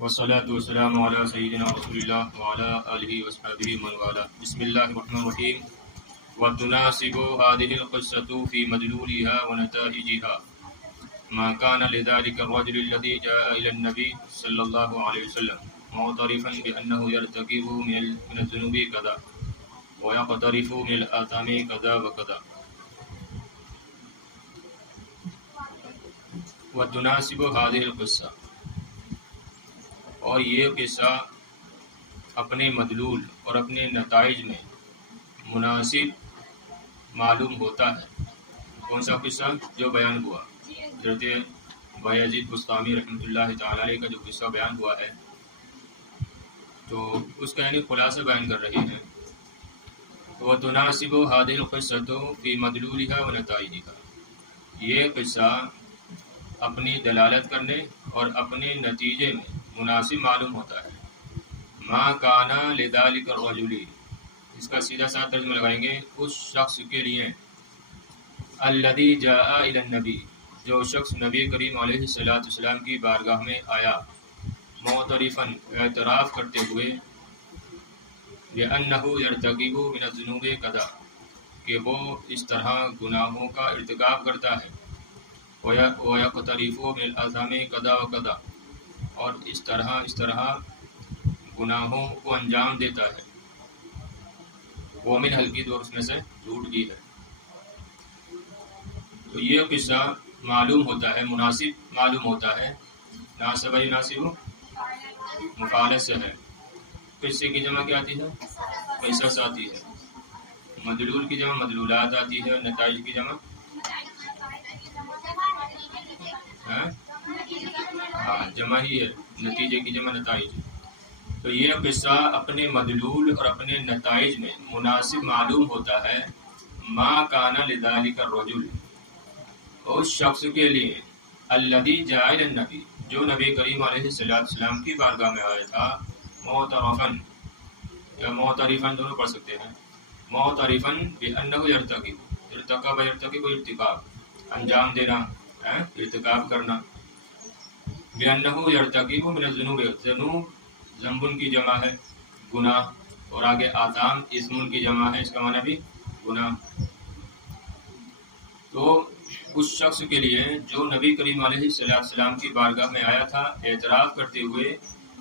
والصلاة والسلام على سيدنا رسول الله وعلى آله وصحبه من والاه. بسم الله الرحمن الرحيم. وتناسب هذه القصة في مدلولها ونتائجها ما كان لذلك الرجل الذي جاء إلى النبي صلى الله عليه وسلم معترفا بأنه يرتكب من الذنوب كذا ويقترف من الآثام كذا وكذا. وتناسب هذه القصة، اور یہ قصہ اپنے مدلول اور اپنے نتائج میں مناسب معلوم ہوتا ہے. کون سا قصہ؟ جو بیان ہوا حضرت بایزید بسطامی رحمۃ اللہ تعالی علیہ کا جو قصہ بیان ہوا ہے، تو اس کا یعنی خلاصہ بیان کر رہے ہیں. وہ تناسب هذه القصة في مدلولها ونتائجها، یہ قصہ اپنی دلالت کرنے اور اپنے نتیجے میں مناسب معلوم ہوتا ہے. ما کانا لذالک الرجل، اس کا سیدھا ساتھ ترجمہ لگائیں گے اس شخص کے لیے، الذی جاء الی النبی، جو شخص نبی کریم علیہ السلام کی بارگاہ میں آیا، معترفا، اعتراف کرتے ہوئے، بأنہ یرتکب من الذنوب کذا، کہ وہ اس طرح گناہوں کا ارتکاب کرتا ہے، وَيَقْتَرِفُ مِنَ الْآثَامِ كَذَا وَكَذَا، اور اس طرح گناہوں کو انجام دیتا ہے. وَمِنْ الْكِذْبِ، اور اس میں سے جھوٹ بھی ہے. تو یہ قصہ معلوم ہوتا ہے، مناسب معلوم ہوتا ہے. ناسب یناسب مفعول سے ہے. قصے کی جمع کیا آتی ہے؟ قصص آتی ہے. مدلول کی جمع مدلولات آتی ہے. نتائج کی جمع جمع ہی ہے، نتیجے کی جمع نتائج. تو یہ قصہ اپنے مدلول اور اپنے نتائج میں مناسب معلوم ہوتا ہے. ما کانا لذالک الرجل، اس شخص کے لیے، الذی جاء الی النبی، جو نبی کریم علیہ السلام کی بارگاہ میں آیا تھا، معترفن یا معترفن دونوں پڑھ سکتے ہیں. معترفن بأنہ یرتکب، ارتکب یرتکب ارتکاب، انجام دینا، ارتکاب کرنا. بأنہ یرتکب من الذنوب، ذنوب ذنب کی جمع ہے، گناہ، اور آگے آثام اسم کی جمع ہے، اس کا معنی بھی گناہ. تو اس شخص کے لیے جو نبی کریم علیہ السلام کی بارگاہ میں آیا تھا، اعتراف کرتے ہوئے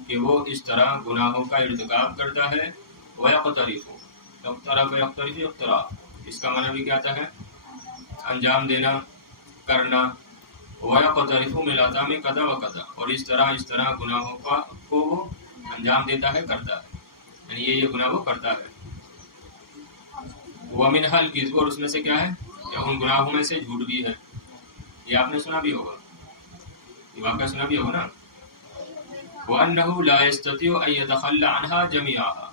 کہ وہ اس طرح گناہوں کا ارتکاب کرتا ہے، وَيَقْتَرِفُ، اقترف یقترف اقتراف، اس کا معنی بھی کیا آتا ہے؟ انجام دینا، کرنا. وَيَقْتَرِفُ مِنَ الْآثَامِ كَذَا وَكَذَا، اور اس طرح گناہوں کو وہ انجام دیتا ہے، کرتا ہے، یعنی یہ گناہ وہ کرتا ہے. وَمِنْهَا الْكِذْبُ، اور اس میں سے کیا ہے؟ یا ان گناہوں میں سے جھوٹ بھی ہے. یہ آپ نے سنا بھی ہوگا، یہ واقعہ سنا بھی ہوگا نا. وَأَنَّهُ لَا يَسْتَطِيعُ أَن يَتَخَلَّ عَنْهَا جَمِيعَهَا،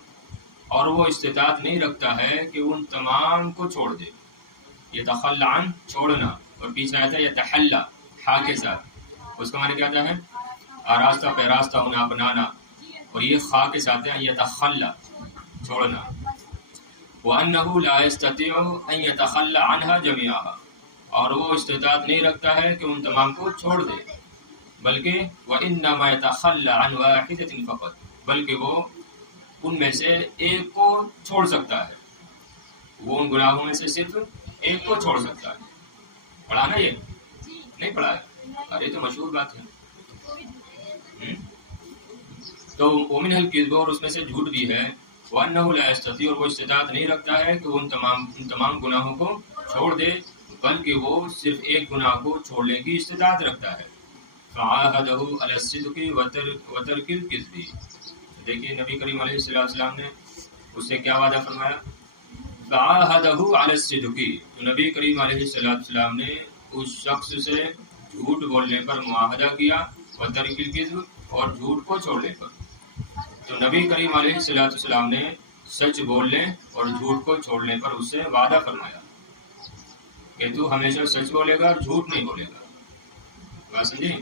اور وہ استطاعت نہیں رکھتا ہے کہ ان تمام کو چھوڑ دے. يتخلى عن، چھوڑنا، اور پیچھے آتا ہے يتحلى ہا کے ساتھ، اس کا معنی کیا آتا ہے؟ آراستہ پیراستہ ہونا، اپنانا، اور یہ خا کے ساتھ ہے يتخلى، چھوڑنا. وَأَنَّهُ لَا يَسْتَطِيعُ أَن يَتَخَلَّ عَنْهَا جَمِيعَهَا، اور وہ استطاعت نہیں رکھتا ہے کہ ان تمام کو چھوڑ دے، بلکہ وَإِنَّمَا يَتَخَلَّ عَنْ وَاحِدَةٍ فَقَط، بلکہ وہ ان میں سے ایک کو چھوڑ سکتا ہے. وہ ان گناہوں میں سے صرف ایک کو چھوڑ سکتا ہے. پڑھا نا؟ یہ نہیں پڑھا ہے؟ ارے تو مشہور بات ہے. تو وَمِنْهَا الْكِذْبُ، اور اس میں سے جھوٹ بھی ہے. وَأَنَّهُ لَا يَسْتَطِيعُ، اور وہ استطاعت نہیں رکھتا ہے کہ وہ ان تمام گناہوں کو چھوڑ دے، بلکہ وہ صرف ایک گناہ کو چھوڑنے کی استطاعت رکھتا ہے. فَعَاهَدَهُ عَلَى الصِّدْقِ وَتَرْكِ الْكِذْبِ، دیکھیے نبی کریم علیہ السلام نے اس سے کیا وعدہ فرمایا؟ فَعَاهَدَهُ عَلَى الصِّدْقِ، تو نبی کریم علیہ السلام نے اس شخص سے جھوٹ بولنے پر معاہدہ کیا، وَتَرْكِ الْكِذْبِ، اور جھوٹ کو چھوڑنے پر. تو نبی کریم علیہ السلام نے سچ بولنے اور جھوٹ کو چھوڑنے پر اس سے وعدہ فرمایا کہ تو ہمیشہ سچ بولے گا اور جھوٹ نہیں بولے گا. بات سمجھیں؟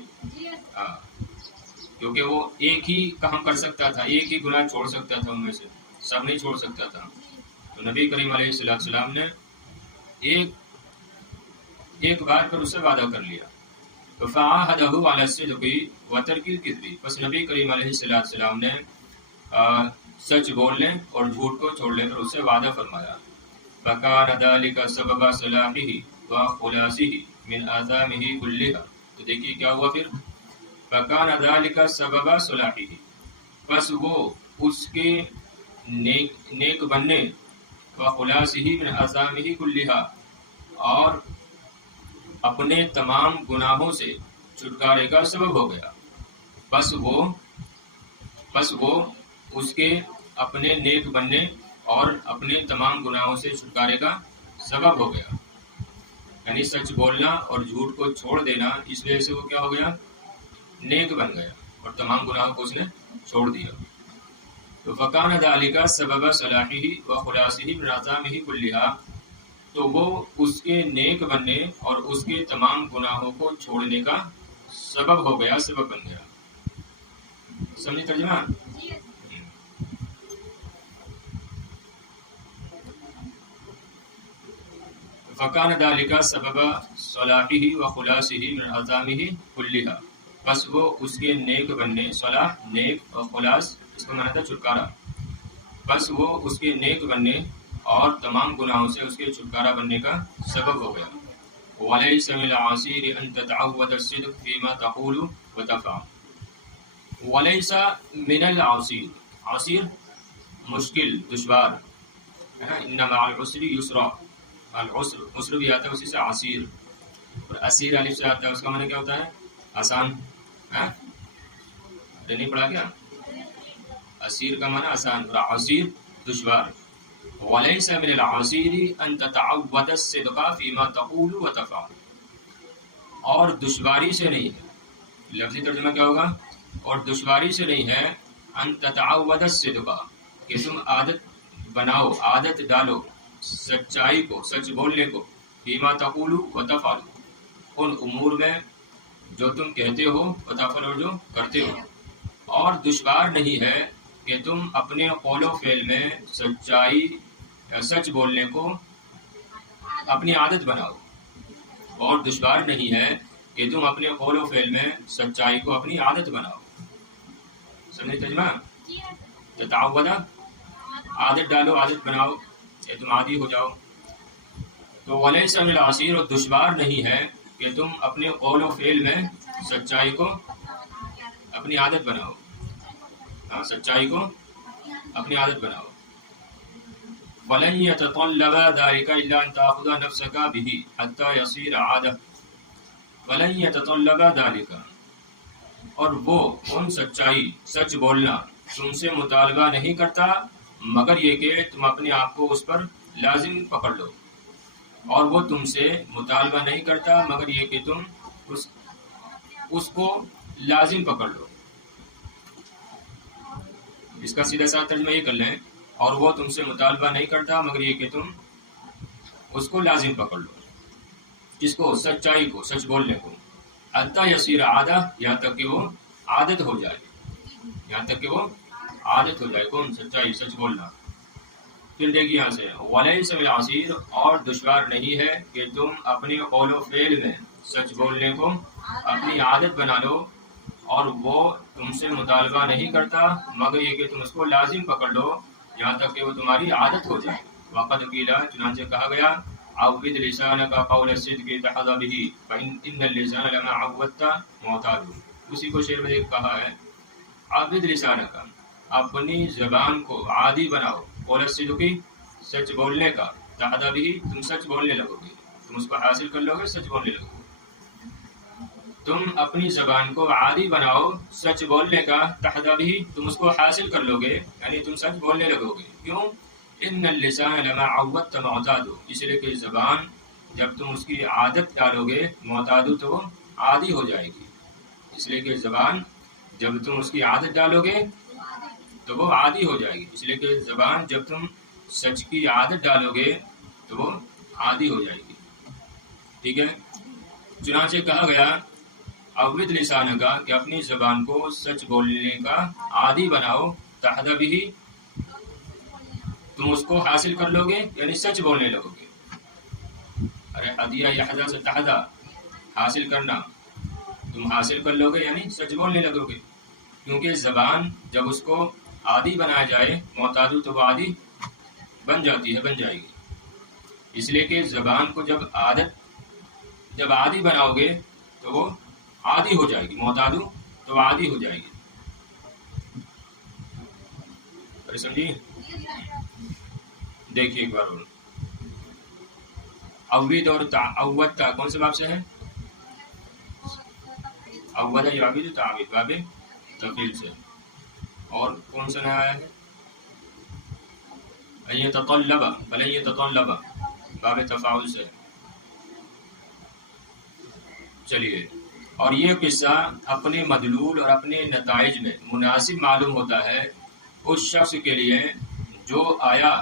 ہاں، کیونکہ وہ ایک ہی کام کر سکتا تھا، ایک ہی گناہ چھوڑ سکتا تھا، ان میں سے سب نہیں چھوڑ سکتا تھا. تو نبی کریم علیہ السلام نے ایک بات پر اس سے وعدہ کر لیا. فعاهده على الصدق وترك الكذب، بس نبی کریم علیہ السلام نے سچ بولنے اور جھوٹ کو چھوڑنے پر اس سے وعدہ فرمایا. فكان ذلك سبب صلاحه وخلاصه من آثامه كلها. تو دیکھیے کیا ہوا پھر، فكان ذلك سبب صلاحه، بس وہ اس کے نیک بننے، وخلاصه من آثامه كلها، اور اپنے تمام گناہوں سے چھٹکارے کا سبب ہو گیا. بس وہ اس کے اپنے نیک بننے اور اپنے تمام گناہوں سے چھٹکارے کا سبب ہو گیا. یعنی سچ بولنا اور جھوٹ کو چھوڑ دینا، اس وجہ سے وہ کیا ہو گیا، نیک بن گیا اور تمام گناہوں کو اس نے چھوڑ دیا. تو فکان ذالک سبب صلاحہ وخلاصہ من آثامہ کلھا، تو وہ اس کے نیک بننے اور اس کے تمام گناہوں کو چھوڑنے کا سبب ہو گیا، سبب بن گیا. سمجھے ترجمہ؟ فکان ذالک سبب صلاحہ وخلاصہ من آثامہ کلھا، بس وہ اس کے نیک بننے، صلاح نیک اور خلاص اس کا معنی تھا چھٹکارا، بس وہ اس کے نیک بننے اور تمام گناہوں سے اس کے چھٹکارا بننے کا سبب ہو گیا. وَلَيْسَ مِنَ الْعَسِيرِ أَن تَتَعَوَّدَ الصِّدْقَ فِيمَا تَقُولُ وَتَفْعَلُ. وَلَيْسَ مِنَ الْعَسِيرِ، عسیر مشکل، دشوار، إِنَّ مَعَ الْعُسْرِ يُسْرًا، عسر بھی آتا ہے اسی سے عسیر، اور اسیر الف سے آتا ہے، اس کا معنی کیا ہوتا ہے، آسان. نہیں پڑھا کیا؟ اسیر کا معنی آسان اور عسیر دشوار. وَلَيْسَ مِنَ الْعَسِيرِ أَن تَتَعَوَّدَ الصِّدْقَ فِيمَا تَقُولُ وَتَفْعَلُ، اور دشواری سے نہیں ہے، لفظی ترجمہ کیا ہوگا، اور دشواری سے نہیں ہے، أَن تَتَعَوَّدَ الصِّدْقَ، کہ تم عادت بناؤ، عادت ڈالو سچائی کو، سچ بولنے کو، فِيمَا تَقُولُ وَتَفْعَلُ، ان امور میں جو تم کہتے ہو، وتفعل اور جو کرتے ہو. اور دشوار نہیں ہے کہ تم اپنے قول و فعل میں سچائی، سچ بولنے کو اپنی عادت بناؤ، اور دشوار نہیں ہے کہ تم اپنے قول و فعل میں سچائی کو اپنی عادت بناؤ. سمجھے ترجمہ؟ تتعود، عادت ڈالو، عادت بناؤ، کہ تم عادی ہو جاؤ. تو ولیس من العسیر، اور دشوار نہیں ہے کہ تم اپنے قول و فعل میں سچائی کو اپنی عادت بناؤ، سچائی کو اپنی عادت بناؤ. وَلَن يَتَطَلَّبَ ذَلِكَ إِلَّا أَن تَأْخُذَ نَفْسَكَ بِهِ حَتَّى يَصِيرَ عَادَةً. وَلَن يَتَطَلَّبَ ذَلِكَ، اور وہ ان سچائی، سچ بولنا تم سے مطالبہ نہیں کرتا مگر یہ کہ تم اپنے آپ کو اس پر لازم پکڑ لو، اور وہ تم سے مطالبہ نہیں کرتا مگر یہ کہ تم اس کو لازم پکڑ لو. اس کا سیدھا سادہ ترجمہ یہ کر لیں، اور وہ تم سے مطالبہ نہیں کرتا مگر یہ کہ تم اس کو لازم پکڑ لو. جس کو، سچائی کو، سچ بولنے کو. حتی یصیر عادہ، یہاں تک کہ وہ عادت ہو جائے، یہاں تک کہ وہ عادت ہو جائے. کون؟ سچائی، سچ بولنا. پھر دیکھیے یہاں سے ولیس من العسیر، اور دشوار نہیں ہے کہ تم اپنے قول و فعل میں سچ بولنے کو اپنی عادت بنا لو، اور وہ تم سے مطالبہ نہیں کرتا مگر یہ کہ تم اس کو لازم پکڑ لو یہاں تک کہ وہ تمہاری عادت ہو جائے. وقد قیل، چنانچہ کہا گیا، عود لسانک قول الصدق تحظ به فإن اللسان لما عودت معتاد. اسی کو شعر میں کہا ہے، عود لسانک، اپنی زبان کو عادی بناؤ، قول الصدق، سچ بولنے کا، تحظ به، تم سچ بولنے لگو گے، تم اس کو حاصل کر لو گے، سچ بولنے لگو گے. تم اپنی زبان کو عادی بناؤ سچ بولنے کا، تحظ به، تم اس کو حاصل کر لو گے، یعنی تم سچ بولنے لگو گے. کیوں؟ ان اللسان لما عودت معتاد، اس لیے کہ زبان جب تم اس کی عادت ڈالو گے، معتاد تو وہ عادی ہو جائے گی. اس لیے کہ زبان جب تم اس کی عادت ڈالو گے تو وہ عادی ہو جائے گی. اس لیے کہ زبان جب تم سچ کی عادت ڈالو گے تو وہ عادی ہو جائے گی. ٹھیک ہے. چنانچہ کہا گیا، عود لسان کا، کہ اپنی زبان کو سچ بولنے کا عادی بناؤ، تحظ به، تم اس کو حاصل کر لو گے، یعنی سچ بولنے لگو گے. ارے حدیہ یحظا سے تحظا، حاصل کرنا، تم حاصل کر لو گے یعنی سچ بولنے لگو گے، کیونکہ زبان جب اس کو عادی بنایا جائے معتادو تو وہ عادی بن جاتی ہے، بن جائے گی. اس لیے کہ زبان کو جب عادی بناؤ گے تو وہ عادی ہو جائے گی، معتادو تو عادی ہو جائے گی. سمجھیے؟ دیکھیے ایک بار اور اوید اور تعود کون سے باب سے ہے؟ اول یعبد تعوید باب تفعیل سے. اور کون سا نیا آیا ہے؟ ان یتطلب فلن یتطلب باب تفاعل سے. چلیے، اور یہ قصہ اپنے مدلول اور اپنے نتائج میں مناسب معلوم ہوتا ہے اس شخص کے لیے جو آیا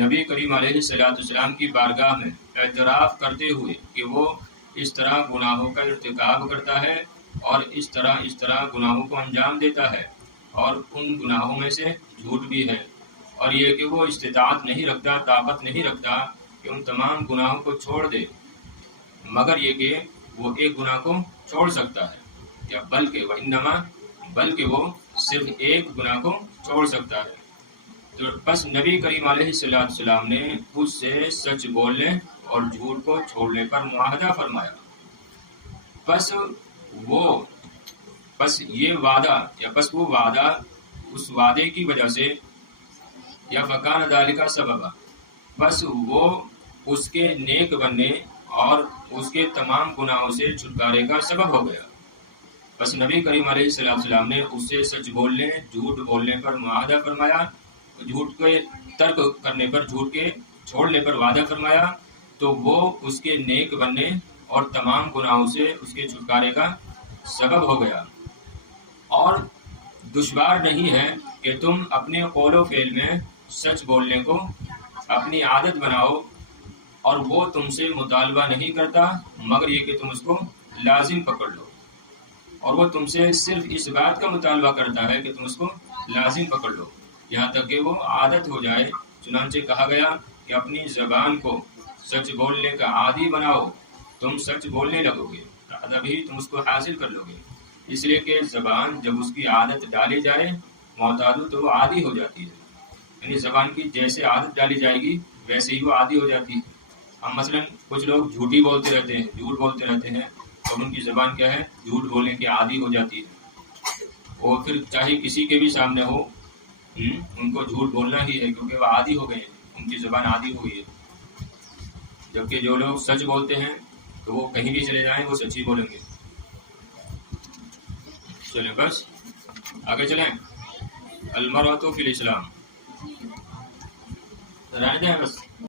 نبی کریم علیہ السلام کی بارگاہ میں اعتراف کرتے ہوئے کہ وہ اس طرح گناہوں کا ارتکاب کرتا ہے اور اس طرح گناہوں کو انجام دیتا ہے، اور ان گناہوں میں سے جھوٹ بھی ہے، اور یہ کہ وہ استطاعت نہیں رکھتا، طاقت نہیں رکھتا کہ ان تمام گناہوں کو چھوڑ دے، مگر یہ کہ وہ ایک گناہ کو چھوڑ سکتا ہے، یا بلکہ وہ صرف ایک گناہ کو چھوڑ سکتا ہے. تو بس نبی کریم علیہ السلام نے اس سے سچ بولنے اور جھوٹ کو چھوڑنے پر معاہدہ فرمایا. بس وہ وعدہ اس وعدے کی وجہ سے یا فکان ذالک سببا، بس وہ اس کے نیک بننے اور اس کے تمام گناہوں سے چھٹکارے کا سبب ہو گیا. بس نبی کریم علیہ السلام نے اس سے سچ بولنے جھوٹ بولنے پر معاہدہ فرمایا، جھوٹ کے ترک کرنے پر، جھوٹ کے چھوڑنے پر وعدہ فرمایا، تو وہ اس کے نیک بننے اور تمام گناہوں سے اس کے چھٹکارے کا سبب ہو گیا. اور دشوار نہیں ہے کہ تم اپنے قول و فعل میں سچ بولنے کو اپنی عادت بناؤ، اور وہ تم سے مطالبہ نہیں کرتا مگر یہ کہ تم اس کو لازم پکڑ لو، اور وہ تم سے صرف اس بات کا مطالبہ کرتا ہے کہ تم اس کو لازم پکڑ لو یہاں تک کہ وہ عادت ہو جائے. چنانچہ کہا گیا کہ اپنی زبان کو سچ بولنے کا عادی بناؤ، تم سچ بولنے لگو گے، تبھی تم اس کو حاصل کر لو گے. اس لیے کہ زبان جب اس کی عادت ڈالی جائے معتادو تو وہ عادی ہو جاتی ہے، یعنی زبان کی جیسے عادت ڈالی جائے گی ویسے ہی وہ عادی ہو جاتی ہے. اب مثلا کچھ لوگ جھوٹی بولتے رہتے ہیں، جھوٹ بولتے رہتے ہیں، اور ان کی زبان کیا ہے؟ جھوٹ بولنے کی عادی ہو جاتی ہے. اور پھر چاہے کسی کے بھی سامنے ہو ان کو جھوٹ بولنا ہی ہے، کیونکہ وہ عادی ہو گئے ہیں، ان کی زبان عادی ہو گئی ہے. جبکہ جو لوگ سچ بولتے ہیں تو وہ کہیں بھی چلے جائیں وہ سچ ہی بولیں گے. چلیں بس آگے چلیں. المرأۃ فی الاسلام رہنے دیں بس.